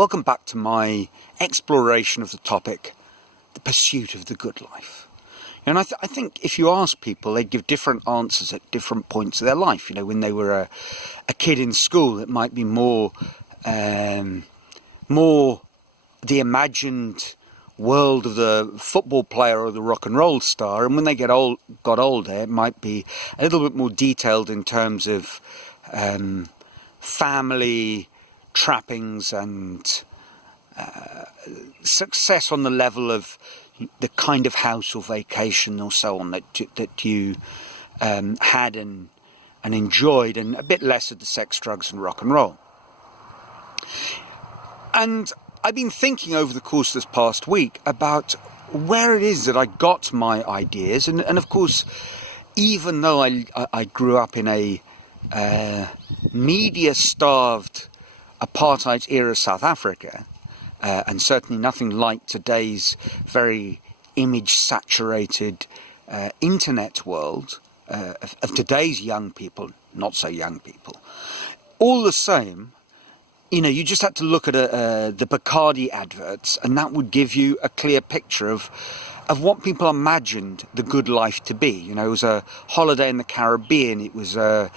Welcome back to my exploration of the topic, the pursuit of the good life. And I think if you ask people, they'd give different answers at different points of their life. You know, when they were a kid in school, it might be more the imagined world of the football player or the rock and roll star. And when they got older, it might be a little bit more detailed in terms of family trappings and success on the level of the kind of house or vacation or so on that you had and enjoyed, and a bit less of the sex, drugs and rock and roll. And I've been thinking over the course of this past week about where it is that I got my ideas, and of course, even though I grew up in a media-starved apartheid-era South Africa, and certainly nothing like today's very image-saturated internet world of today's young people, not so young people. All the same, you know, you just had to look at the Bacardi adverts, and that would give you a clear picture of what people imagined the good life to be. You know, it was a holiday in the Caribbean, it was a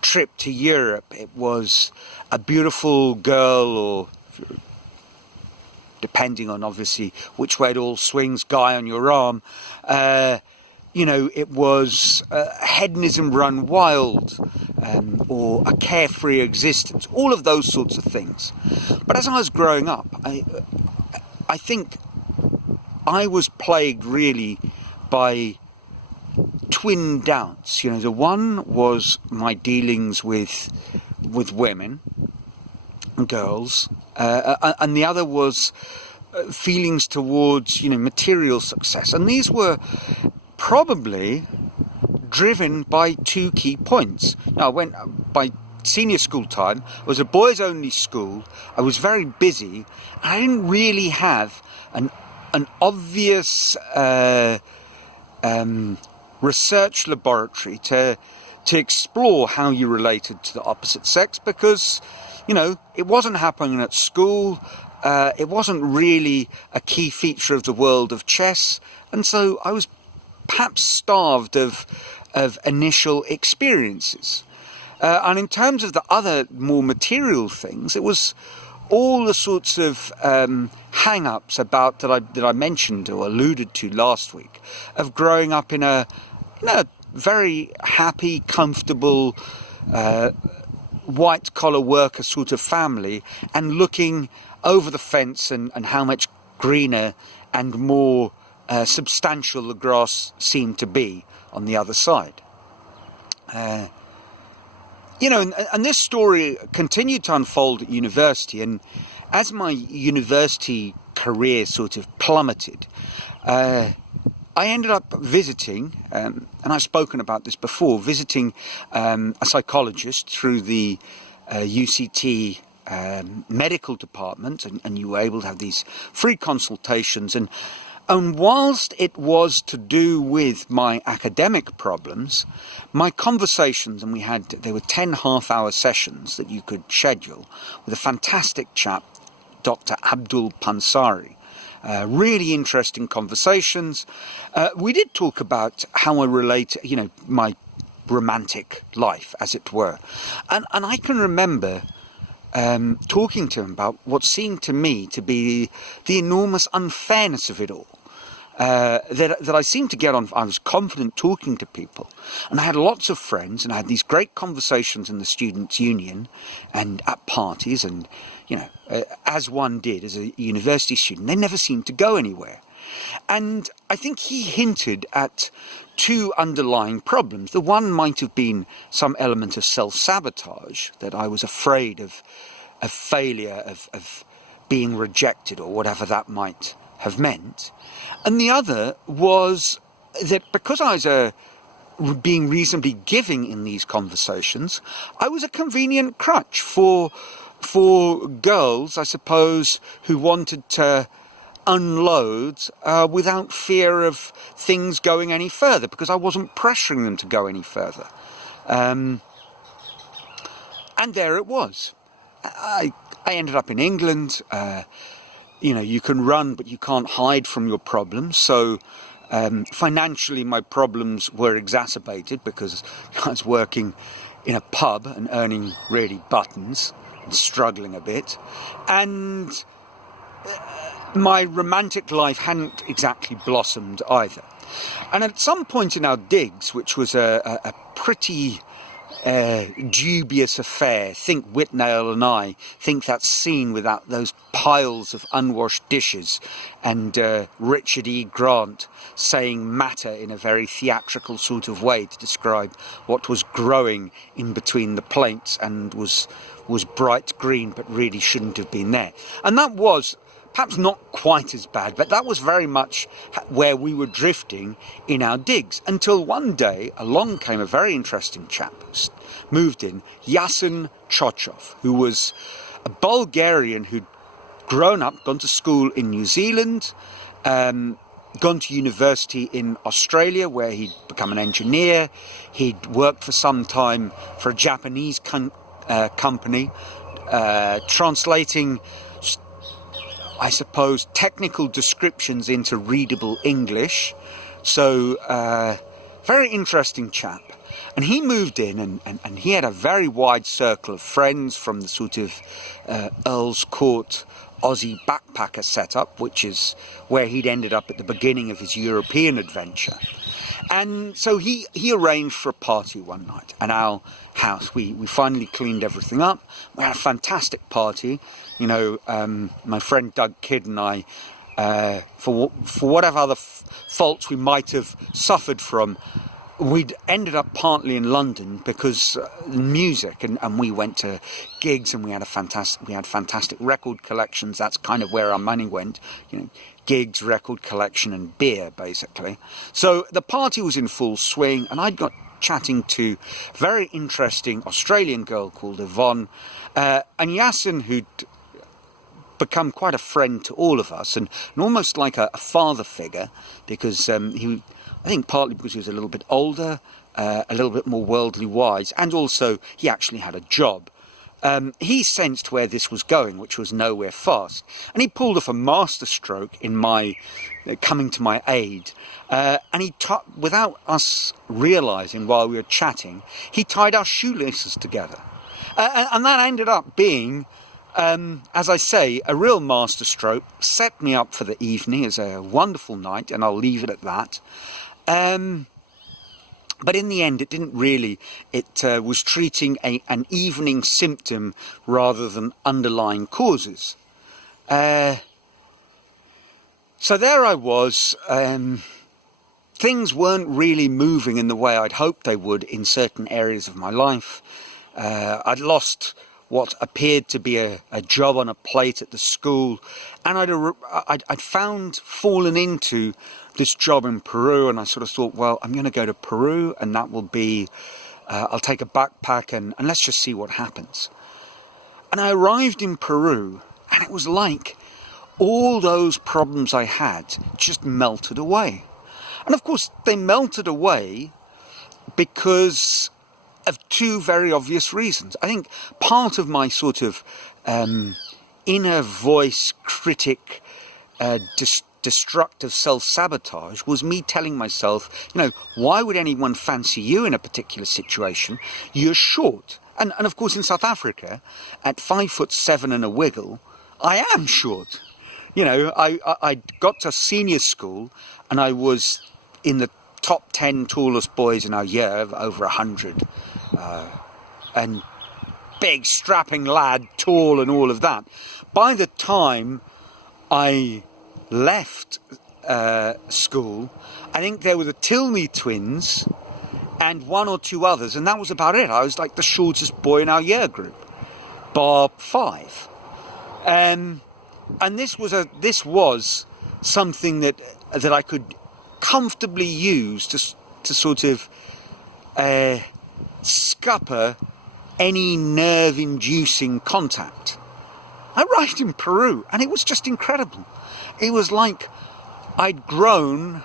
trip to Europe, it was a beautiful girl, or depending on obviously which way it all swings, guy on your arm. You know, it was hedonism run wild, or a carefree existence, all of those sorts of things. But as I was growing up, I think I was plagued really by twin doubts. You know, the one was my dealings with women and girls, and the other was feelings towards, you know, material success. And these were probably driven by two key points. Now, by senior school time, it was a boys only school. I was very busy, and I didn't really have an obvious research laboratory to explore how you related to the opposite sex, because, you know, it wasn't happening at school. It wasn't really a key feature of the world of chess, and so I was perhaps starved of initial experiences. And in terms of the other more material things, it was all the sorts of hang-ups about that I mentioned or alluded to last week, of growing up in a very happy, comfortable, white-collar worker sort of family, and looking over the fence and how much greener and more substantial the grass seemed to be on the other side. You know, and this story continued to unfold at university, and as my university career sort of plummeted, I ended up visiting, and I've spoken about this before, visiting a psychologist through the UCT medical department, and you were able to have these free consultations. And whilst it was to do with my academic problems, my conversations, and there were 10 half-hour sessions that you could schedule with a fantastic chap, Dr. Abdul Pansari. Really interesting conversations. We did talk about how I relate, you know, my romantic life, as it were. And I can remember talking to him about what seemed to me to be the enormous unfairness of it all. That I seemed to get on. I was confident talking to people, and I had lots of friends, and I had these great conversations in the students' union and at parties, and, you know, as one did as a university student. They never seemed to go anywhere. And I think he hinted at two underlying problems. The one might have been some element of self-sabotage, that I was afraid of failure, of being rejected, or whatever that might have meant. And the other was that because I was being reasonably giving in these conversations, I was a convenient crutch for girls, I suppose, who wanted to unload without fear of things going any further, because I wasn't pressuring them to go any further. And there it was. I I ended up in England. You know, you can run, but you can't hide from your problems. So financially, my problems were exacerbated because I was working in a pub and earning really buttons and struggling a bit. And my romantic life hadn't exactly blossomed either. And at some point in our digs, which was a pretty dubious affair, think Whitnail and I, think that scene with those piles of unwashed dishes and Richard E. Grant saying matter in a very theatrical sort of way to describe what was growing in between the plates and was bright green but really shouldn't have been there. And that was perhaps not quite as bad, but that was very much where we were drifting in our digs, until one day along came a very interesting chap who moved in, Yasin Chochov, who was a Bulgarian who'd grown up, gone to school in New Zealand, gone to university in Australia where he'd become an engineer. He'd worked for some time for a Japanese company, translating, I suppose, technical descriptions into readable English. So, very interesting chap. And he moved in and he had a very wide circle of friends from the sort of Earl's Court Aussie backpacker setup, which is where he'd ended up at the beginning of his European adventure. And so he arranged for a party one night at our house. We finally cleaned everything up. We had a fantastic party. You know, my friend Doug Kidd and I, for whatever other faults we might have suffered from, we'd ended up partly in London because music, and we went to gigs, and we had fantastic record collections. That's kind of where our money went, you know, gigs, record collection, and beer, basically. So the party was in full swing, and I'd got chatting to a very interesting Australian girl called Yvonne, and Yasin, who'd become quite a friend to all of us, and almost like a father figure, because I think partly because he was a little bit older, a little bit more worldly wise, and also he actually had a job. He sensed where this was going, which was nowhere fast, and he pulled off a masterstroke in my coming to my aid, and he without us realising while we were chatting, he tied our shoelaces together, and that ended up being, as I say, a real masterstroke. Set me up for the evening as a wonderful night, and I'll leave it at that. But in the end, it didn't really. It was treating an evening symptom rather than underlying causes. So there I was. Things weren't really moving in the way I'd hoped they would in certain areas of my life. I'd lost what appeared to be a job on a plate at the school, and I'd fallen into this job in Peru, and I sort of thought, well, I'm going to go to Peru, and that will be, I'll take a backpack, and let's just see what happens. And I arrived in Peru, and it was like all those problems I had just melted away. And of course, they melted away because of two very obvious reasons. I think part of my sort of inner voice critic, destructive self-sabotage was me telling myself, you know, why would anyone fancy you in a particular situation? You're short. And of course in South Africa, at 5'7" and a wiggle, I am short. You know, I got to senior school and I was in the top 10 tallest boys in our year, over 100. And big strapping lad, tall and all of that. By the time I left school, I think there were the Tilney twins and one or two others, and that was about it. I was like the shortest boy in our year group, bar 5. And this was something that I could comfortably use to sort of scupper any nerve-inducing contact. I arrived in Peru, and it was just incredible. It was like I'd grown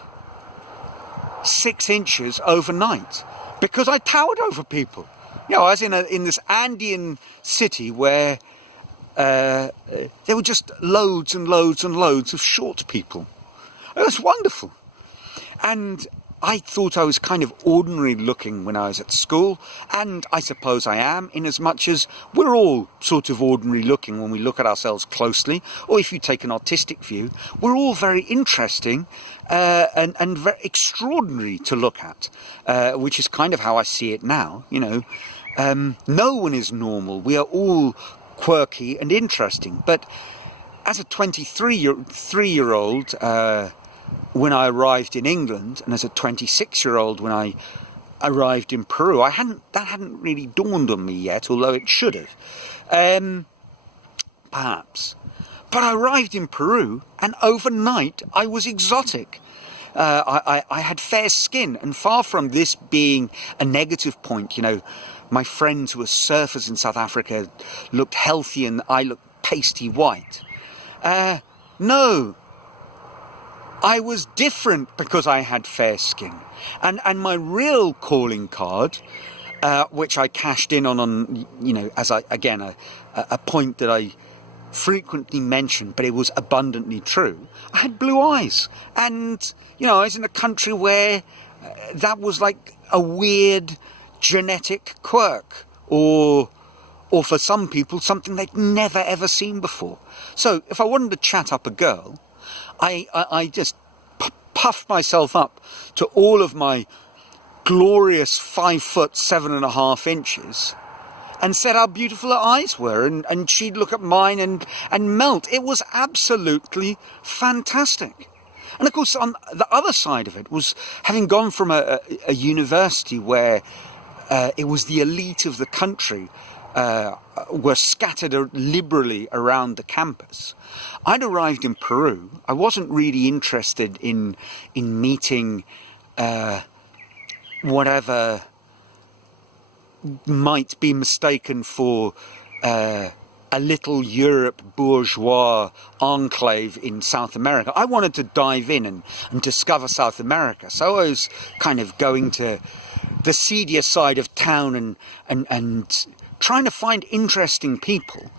6 inches overnight because I towered over people. You know, I was in this Andean city where there were just loads and loads and loads of short people. It was wonderful. And I thought I was kind of ordinary looking when I was at school, and I suppose I am, in as much as we're all sort of ordinary looking when we look at ourselves closely, or if you take an artistic view, we're all very interesting and very extraordinary to look at, which is kind of how I see it now, you know. No one is normal. We are all quirky and interesting. But as a 23-year-old, when I arrived in England, and as a 26-year-old when I arrived in Peru, that hadn't really dawned on me yet, although it should have, perhaps. But I arrived in Peru, and overnight I was exotic. I had fair skin, and far from this being a negative point, you know, my friends who were surfers in South Africa looked healthy and I looked pasty white. No. I was different because I had fair skin. And my real calling card, which I cashed in on, you know, as a point that I frequently mention, but it was abundantly true. I had blue eyes. And, you know, I was in a country where that was like a weird genetic quirk, or for some people, something they'd never ever seen before. So if I wanted to chat up a girl, I just puffed myself up to all of my glorious 5'7.5" and said how beautiful her eyes were, and she'd look at mine and melt. It was absolutely fantastic. And of course, on the other side of it was having gone from a university where it was the elite of the country were scattered liberally around the campus. I'd arrived in Peru. I wasn't really interested in meeting whatever might be mistaken for a little Europe bourgeois enclave in South America. I wanted to dive in and discover South America. So I was kind of going to the seedier side of town and trying to find interesting people.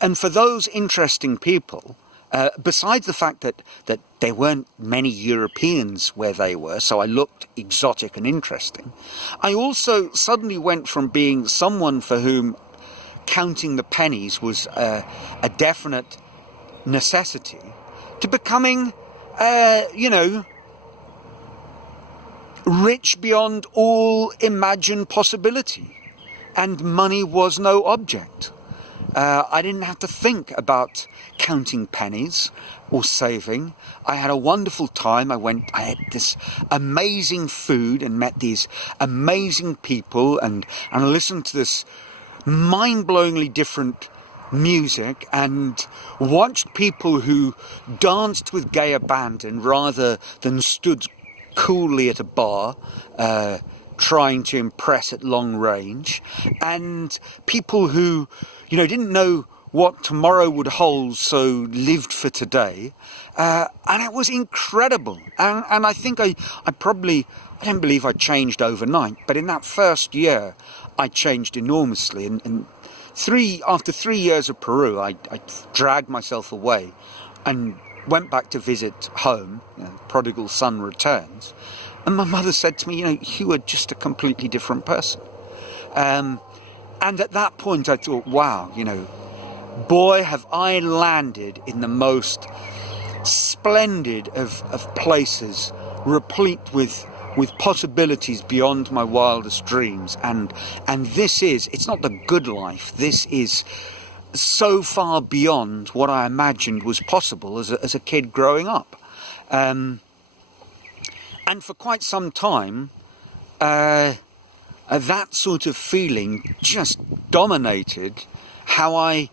And for those interesting people, besides the fact that there weren't many Europeans where they were, so I looked exotic and interesting, I also suddenly went from being someone for whom counting the pennies was a definite necessity to becoming, you know, rich beyond all imagined possibility. And money was no object. I didn't have to think about counting pennies or saving. I had a wonderful time. I had this amazing food and met these amazing people and listened to this mind-blowingly different music and watched people who danced with gay abandon rather than stood coolly at a bar trying to impress at long range, and people who, you know, didn't know what tomorrow would hold, so lived for today, and it was incredible. And I think I don't believe I changed overnight, but in that first year I changed enormously. And after 3 years of Peru, I dragged myself away and went back to visit home. You know, prodigal son returns. And my mother said to me, you know, you are just a completely different person. And at that point I thought, wow, you know, boy, have I landed in the most splendid of places, replete with possibilities beyond my wildest dreams. And it's not the good life. This is so far beyond what I imagined was possible as a kid growing up. And for quite some time, that sort of feeling just dominated how I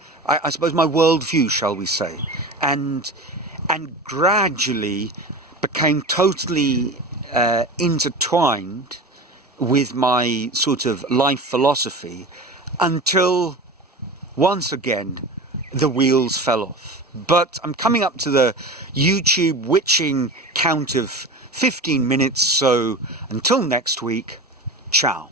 suppose my worldview, shall we say, and gradually became totally intertwined with my sort of life philosophy until once again the wheels fell off. But I'm coming up to the YouTube witching count of 15 minutes, so until next week, ciao.